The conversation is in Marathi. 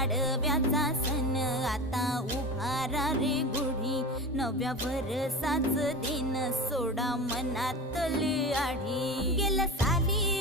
पाडव्याचा सण आता उभारा रे गुढी, नव्या वर्षाच दिन सोडा मनातली आढी। गेल्या साली